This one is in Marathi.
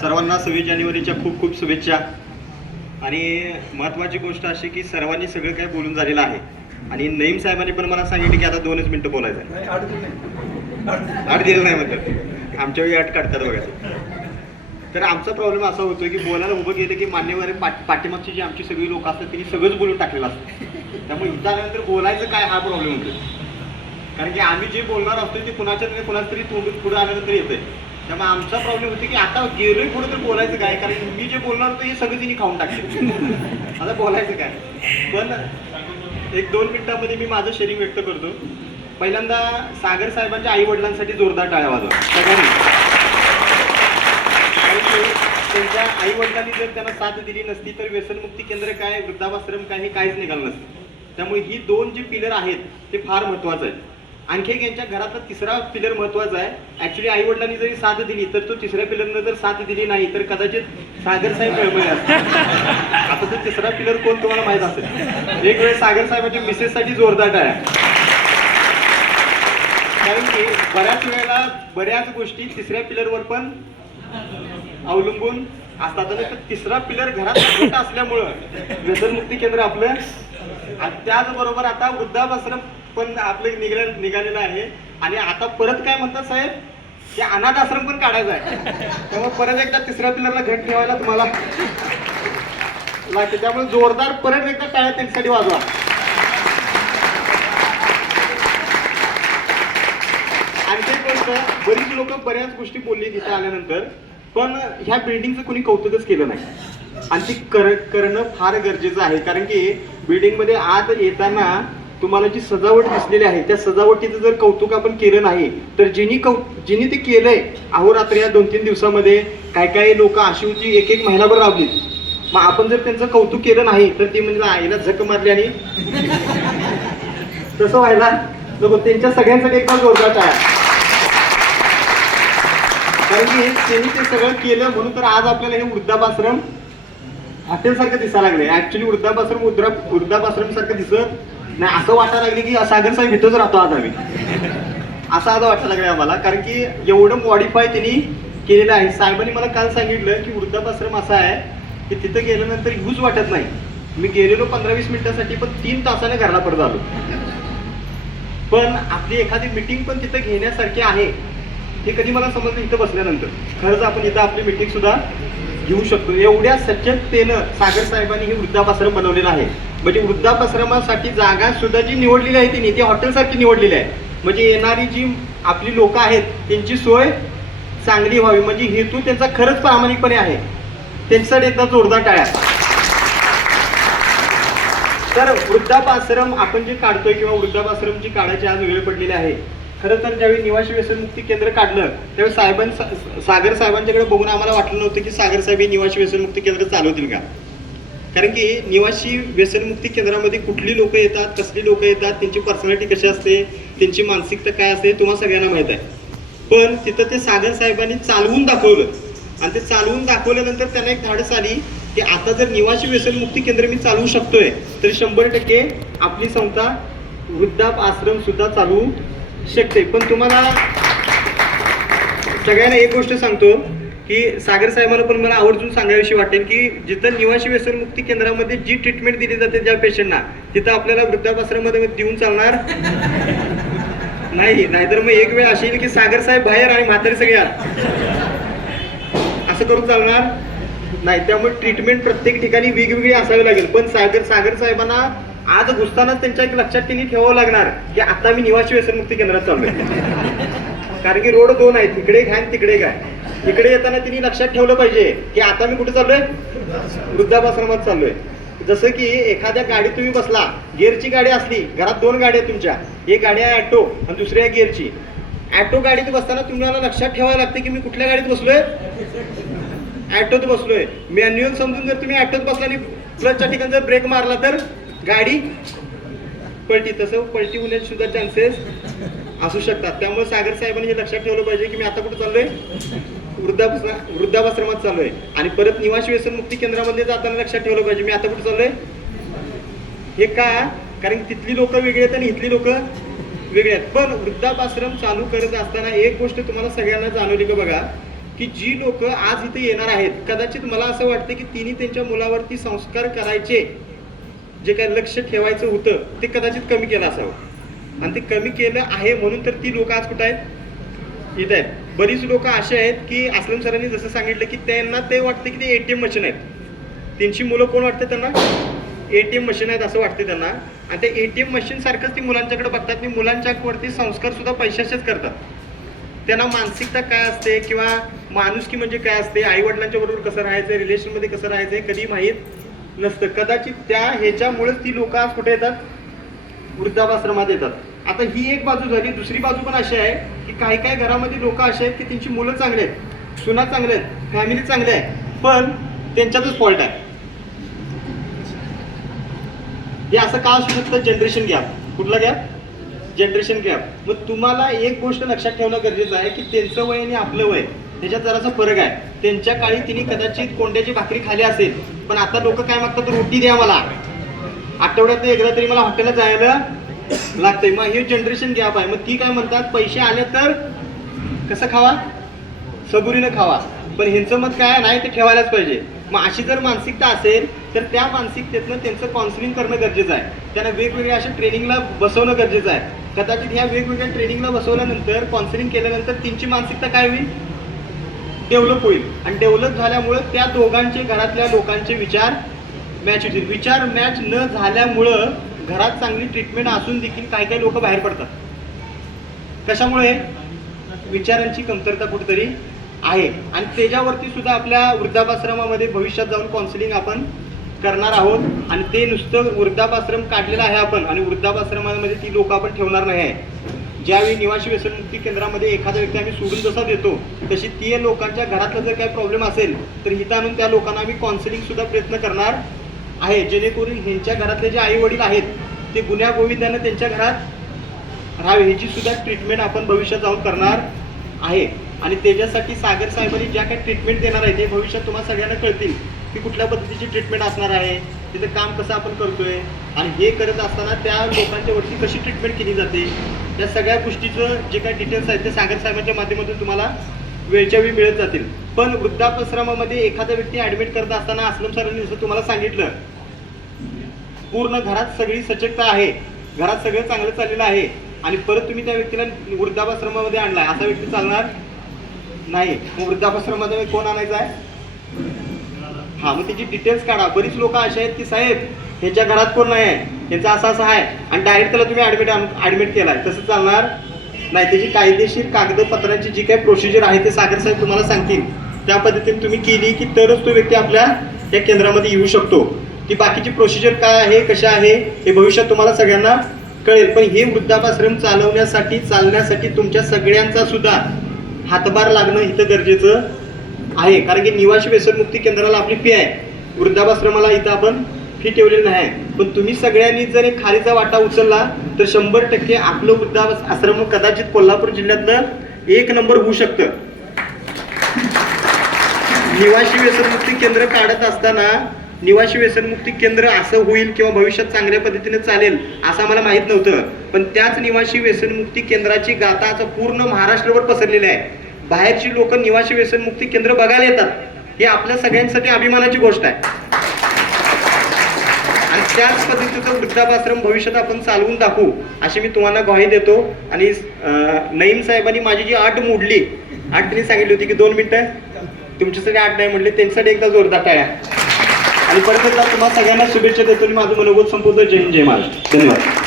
सर्वांना सव्वीस जानेवारीच्या खूप खूप शुभेच्छा. आणि महत्त्वाची गोष्ट अशी की सर्वांनी सगळं काय बोलून झालेलं आहे. आणि नईम साहेबांनी पण मला सांगितलं की आता दोनच मिनटं बोलायचं अट दिलं नाही म्हणतात. आमच्या वेळी अट काढतात बघा. तर आमचा प्रॉब्लेम असा होतो की बोलायला उभं गेलं की मान्यवर पाठ पाठीमागची जी आमची सगळी लोक असतात त्यांनी सगळंच बोलून टाकलेलं असतं. त्यामुळे इथं आल्यानंतर बोलायचं काय हा प्रॉब्लेम होतो कारण की आम्ही जे बोलणार असतो ते कुणाच्या तरी कुणाच तरी तोंडून पुढे आल्यानंतर येतंय. त्यामुळे आमचा प्रॉब्लेम होतो की आता गेलोय पुढे तर बोलायचं काय? कारण मी जे बोलणार होतो हे सगळं तिने खाऊन टाकले. आता बोलायचं काय? पण एक दोन मिनिटामध्ये मी माझं शेअरिंग व्यक्त करतो. पहिल्यांदा सागर साहेबांच्या आई वडिलांसाठी जोरदार टाळ्या वाजवा. सगळ्यांनी. त्यांच्या आई वडिलांनी जर त्यांना साथ दिली नसती तर व्यसनमुक्ती केंद्र काय वृद्धावाश्रम काय हे काहीच निघालं नसतं. त्यामुळे ही दोन जे पिलर आहेत ते फार महत्वाचं आहे. आणखी एक यांच्या घरातला तिसरा पिलर महत्त्वाचा आहे. ऍक्च्युली आई वडिलांनी जरी साथ दिली तर तो तिसऱ्या पिलरनं जर साथ दिली नाही तर कदाचित सागर साहेब असते आता तो तिसरा पिलर कोण तुम्हाला माहीत असेल? एक वेळ सागर साहेबांच्या मिसेससाठी जोरदार टाळ्या. कारण की बऱ्याच वेळेला बऱ्याच गोष्टी तिसऱ्या पिलरवर पण अवलंबून असतात. आणि तिसरा पिलर घरात घट असल्यामुळं व्यसनमुक्ती केंद्र आपलं त्याचबरोबर आता वृद्धाश्रम पण आपलं निघाले निघालेलं आहे. आणि आता परत काय म्हणतात साहेब? की अनाथ आश्रम पण काढायचा आहे. त्यामुळे परत एकदा तिसऱ्या पिलरला घट ठेवायला तुम्हाला. लागते त्यामुळे जोरदार परत एकदा टाळ्या त्यांच्यासाठी वाजवा. आणखी गोष्ट बरीच लोक बऱ्याच गोष्टी बोलली तिथे आल्यानंतर पण ह्या बिल्डिंगचं कोणी कौतुकच केलं नाही. आणि ती कर करणं फार गरजेचं आहे. कारण की बिल्डिंगमध्ये आत येताना तुम्हाला जी सजावट दिसलेली आहे त्या सजावटीचं जर कौतुक आपण केलं नाही तर जिनी कौ जिनी ते केलंय अहोरात्र या दोन तीन दिवसामध्ये काय काय लोक अशी होती एक एक महिनाभर राबली मग आपण जर त्यांचं कौतुक केलं नाही तर ती म्हणजे आईला झक मारली आणि तसं व्हायला नको त्यांच्या सगळ्यांसाठी एकदम जोरदार आहे कारण की त्यांनी ते सगळं केलं म्हणून तर आज आपल्याला हे वृद्धापाश्रम हॉटेल सारखं दिसायला लागले ऍक्च्युली वृद्धापाश्रम वृद्धापाश्रम सारखं दिसत नाही असं वाटायला लागलं की सागर साहेब इथंच राहतो आज आम्ही. असं आज वाटायला लागलं आम्हाला कारण की एवढं मॉडीफाय त्यांनी केलेलं आहे. साहेबांनी मला काल सांगितलं की वृद्धापाश्रम असा आहे की तिथं गेल्यानंतर यूज वाटत नाही. मी गेलेलो पंधरा वीस मिनिटासाठी पण तीन तासाने घरला परत आलो. पण आपली एखादी मिटिंग पण तिथं घेण्यासारखी आहे हे कधी मला समजलं इथं बसल्यानंतर. खरंच आपण इथं आपली मिटिंग सुद्धा घेऊ शकतो. एवढ्या सचेततेनं सागर साहेबांनी हे वृद्धापाश्रम बनवलेलं आहे. म्हणजे वृद्धापाश्रमासाठी जागा सुद्धा जी निवडलेली आहे त्यांनी ती हॉटेलसारखी निवडलेली आहे. म्हणजे येणारी जी आपली लोक आहेत त्यांची सोय चांगली व्हावी. म्हणजे हेतू त्यांचा खरंच प्रामाणिकपणे आहे. त्यांच्यासाठी एकदा जोरदार टाळ्या. तर वृद्धापाश्रम आपण जे काढतोय किंवा वृद्धापाश्रम जी काढायची आज वेळ पडलेली आहे खरं तर ज्यावेळी निवासी व्यसनमुक्ती केंद्र काढलं त्यावेळी साहेबां सागर साहेबांच्याकडे बघून आम्हाला वाटलं नव्हतं की सागर साहेब हे निवासी व्यसनमुक्ती केंद्र चालवतील का? कारण की निवासी व्यसनमुक्ती केंद्रामध्ये कुठली लोक येतात कसली लोक येतात त्यांची पर्सनॅलिटी कशी असते त्यांची मानसिकता काय असते तुम्हाला सगळ्यांना माहीत आहे. पण तिथं ते सागर साहेबांनी चालवून दाखवलं. आणि ते चालवून दाखवल्यानंतर त्यांना एक धाडस आली की आता जर निवासी व्यसनमुक्ती केंद्र मी चालवू शकतोय तर शंभर टक्के आपली संस्था वृद्धाश्रम सुद्धा चालवू शकते. पण तुम्हाला सगळ्यांना एक गोष्ट सांगतो की सागर साहेबांना पण मला आवर्जून सांगावीशी वाटेल की जिथं निवासी व्यसनमुक्ती केंद्रामध्ये जी ट्रीटमेंट दिली जाते ज्या पेशंटना तिथं आपल्याला वृद्धाश्रमामध्ये देऊन चालणार नाही. नाहीतर मग एक वेळ अशी येईल की सागर साहेब बाहेर आणि म्हातारी सगळ्या असं करून चालणार नाही. त्यामुळे ट्रीटमेंट प्रत्येक ठिकाणी वेगवेगळी असावी लागेल. पण सागर सागर साहेबांना आज घुसतानाच त्यांच्या एक लक्षात त्यांनी ठेवावं लागणार. की आता मी निवासी व्यसनमुक्ती केंद्रात चाललोय. कारण की रोड दोन आहेत. इकडे घ्या आहे आणि तिकडे काय इकडे येताना तिने लक्षात ठेवलं पाहिजे की आता मी कुठे चाललोय? वृद्धाश्रमात चाललोय. जसं की एखाद्या गाडीत तुम्ही बसला गिअरची गाडी असली घरात दोन गाड्या आहेत तुमच्या. एक गाडी आहे ॲटो आणि दुसरी आहे गिअरची. ॲटो गाडीत बसताना तुम्हाला लक्षात ठेवायला लागते की मी कुठल्या गाडीत बसलोय? ॲटोत बसलोय. मॅन्युअल समजून जर तुम्ही ॲटोत बसला आणि क्लचच्या ठिकाणी जर ब्रेक मारला तर? गाडी पलटी तसं पलटी होण्याचे सुद्धा चान्सेस असू शकतात. त्यामुळे सागर साहेबांनी हे लक्षात ठेवलं पाहिजे की मी आता कुठे चाललोय? वृद्धाश्रम वृद्धाश्रमात चाललोय. आणि परत निवासी व्यसनमुक्ती केंद्रामध्ये जाताना लक्षात ठेवलं पाहिजे मी आता कुठे चाललोय? हे का? कारण तिथली लोक वेगळी आहेत आणि इथली लोक वेगळे आहेत. पण वृद्धापाश्रम चालू करत असताना एक गोष्ट तुम्हाला सगळ्यांना जाणवली का बघा की जी लोक आज इथे येणार आहेत कदाचित मला असं वाटतं की तिने त्यांच्या मुलावरती संस्कार करायचे. जे काही लक्ष ठेवायचं होतं ते कदाचित कमी केलं असावं. आणि ते कमी केलं आहे म्हणून तर ती लोक आज कुठं आहेत? इथं आहेत. बरीच लोक असे आहेत की असलम सरांनी जसं सांगितलं की त्यांना ते वाटतं की ते एटीएम मशीन आहेत. त्यांची मुलं कोण वाटते त्यांना? ए टी एम मशीन आहेत असं वाटते त्यांना. आणि ते टी मशीन सारखंच ती मुलांच्याकडे बघतात. आणि मुलांच्यावरती संस्कारसुद्धा संस्कार सुद्धा पैशाचेच करतात. त्यांना मानसिकता काय असते किंवा माणुसकी म्हणजे काय असते? आई वडिलांच्या बरोबर कसं राहायचं? रिलेशनमध्ये कसं राहायचं? कधी माहीत नसतं. कदाचित त्या ह्याच्यामुळेच ती लोक आज कुठे येतात? वृद्धाश्रमात येतात. आता ही एक बाजू झाली दुसरी बाजू पण अशी आहे की काही काही घरामध्ये लोक असे आहेत की त्यांची मुलं चांगली आहेत सुना चांगल्या आहेत फॅमिली चांगली आहे पण त्यांच्यातच फॉल्ट आहे. हे असं का असू शकतं? जनरेशन गॅप कुठला गॅप जनरेशन गॅप मग तुम्हाला एक गोष्ट लक्षात ठेवणं गरजेचं आहे की त्यांचं वय आणि आपलं वय त्याच्यात जरासा फरक आहे. त्यांच्या काळी तिने कदाचित कोंड्याची भाकरी खाली असेल पण आता लोक काय मागतात रोटी द्या मला. आठवड्यात एकदा तरी मला हॉटेलला जायला लागतंय. मग हे जनरेशन गॅप आहे. मग ती काय म्हणतात पैसे आले तर कसं खावा? सबुरीनं खावा. पण ह्यांचं मत काय नाही ते ठेवायलाच पाहिजे. मग अशी जर मानसिकता असेल तर त्या मानसिकतेतनं त्यांचं काउन्सिलिंग करणं गरजेचं आहे. त्यांना वेगवेगळ्या अशा ट्रेनिंगला बसवणं गरजेचं आहे. कदाचित ह्या वेगवेगळ्या ट्रेनिंगला बसवल्यानंतर काउन्सिलिंग केल्यानंतर त्यांची मानसिकता काय होईल? डेव्हलप होईल. आणि डेव्हलप झाल्यामुळं त्या दोघांचे घरातल्या लोकांचे विचार मॅच होतील. विचार मॅच न झाल्यामुळं घरात चांगली ट्रीटमेंट असून देखील काही काही लोक बाहेर पडतात. कशामुळे विचारांची कमतरता कुठेतरी आहे. आणि त्याच्यावरती सुद्धा आपल्या वृद्धापाश्रमामध्ये भविष्यात जाऊन काउन्सिलिंग आपण करणार आहोत. आणि ते नुसतं वृद्धापाश्रम काढलेलं आहे आपण. आणि वृद्धापाश्रमामध्ये ती लोक आपण ठेवणार नाही आहे. ज्यावेळी निवासी व्यसनमुक्ती केंद्रामध्ये एखादा व्यक्ती आम्ही सोडून जसा देतो तशी ती लोकांच्या घरातला जर काही प्रॉब्लेम असेल तर हिथं आणून त्या लोकांना आम्ही काउन्सिलिंग सुद्धा प्रयत्न करणार आहे. जेणेकरून ह्यांच्या घरातले जे आई वडील आहेत ते गुन्ह्या गोविंदानं त्यांच्या घरात राहावे ह्याची सुद्धा ट्रीटमेंट आपण भविष्यात जाऊन करणार आहे. आणि त्याच्यासाठी सागर साहेबांनी ज्या काही ट्रीटमेंट देणार आहे ते भविष्यात तुम्हाला सगळ्यांना कळतील की कुठल्या पद्धतीची ट्रीटमेंट असणार आहे तिथं काम कसं आपण करतोय. आणि हे करत असताना त्या लोकांच्या वरती कशी ट्रीटमेंट केली जाते त्या सगळ्या गोष्टीचं जे काही डिटेल्स आहेत ते सागर साहेबांच्या माध्यमातून तुम्हाला वेळच्या वेळी मिळत जातील. पण वृद्धाश्रमामध्ये एखादा व्यक्ती ऍडमिट करत असताना असलम सरांनी जसं तुम्हाला सांगितलं पूर्ण घरात सगळी सचकता आहे. घरात सगळं चांगलं चाललेलं आहे. आणि परत तुम्ही त्या व्यक्तीला वृद्धाश्रमामध्ये आणलाय. असा व्यक्ती चालणार नाही. मग वृद्धाश्रमामध्ये कोण आणायचा आहे? हा मग त्याची डिटेल्स काढा. बरीच लोक अशी आहेत की साहेब ह्याच्या घरात कोण नाही आहे? ह्याचा असा असा आहे. आणि डायरेक्ट त्याला तुम्ही ॲडमिट ॲडमिट केला केलाय. तसं चालणार नाही. त्याची कायदेशीर कागदपत्रांची जी काही प्रोसिजर आहे ते सागर साहेब तुम्हाला सांगतील. त्या पद्धतीने तुम्ही केली की तरच तो व्यक्ती आपल्या या केंद्रामध्ये येऊ शकतो. ती बाकीची प्रोसिजर काय आहे कशा आहे हे भविष्यात तुम्हाला सगळ्यांना कळेल. पण हे वृद्धापाश्रम चालवण्यासाठी चालण्यासाठी तुमच्या सगळ्यांचा सुद्धा हातभार लागणं इथं गरजेचं आहे. कारण की निवासी व्यसनमुक्ती केंद्राला आपली फी आहे. वृद्धापाश्रमाला इथं आपण फी ठेवलेली नाही. पण तुम्ही सगळ्यांनी जर एक खालीचा वाटा उचलला तर शंभर टक्के आपलं वृद्धाश्रम कदाचित कोल्हापूर जिल्ह्यातलं एक नंबर होऊ शकतं. निवासी व्यसनमुक्ती केंद्र काढत असताना निवासी व्यसनमुक्ती केंद्र असं होईल किंवा भविष्यात चांगल्या पद्धतीने चालेल असं आम्हाला माहीत नव्हतं. पण त्याच निवासी व्यसनमुक्ती केंद्राची गाथा आता पूर्ण महाराष्ट्रभर पसरलेली आहे. बाहेरची लोक निवासी व्यसनमुक्ती केंद्र बघायला येतात. हे आपल्या सगळ्यांसाठी अभिमानाची गोष्ट आहे. त्याच पद्धतीचं वृद्धापाश्रम भविष्यात आपण चालवून दाखवू. अशी मी तुम्हाला ग्वाही देतो. आणि नईम साहेबांनी माझी जी आठ मोडली आठ त्यांनी सांगितली होती की दोन मिनिटं. तुमच्यासाठी आठ नाही म्हणले त्यांच्यासाठी एकदा जोरदार टाळ्या. आणि परत एकदा तुम्हाला सगळ्यांना शुभेच्छा देतो आणि माझं मनोगत संपवतो. जय हिंद जय महाराज धन्यवाद.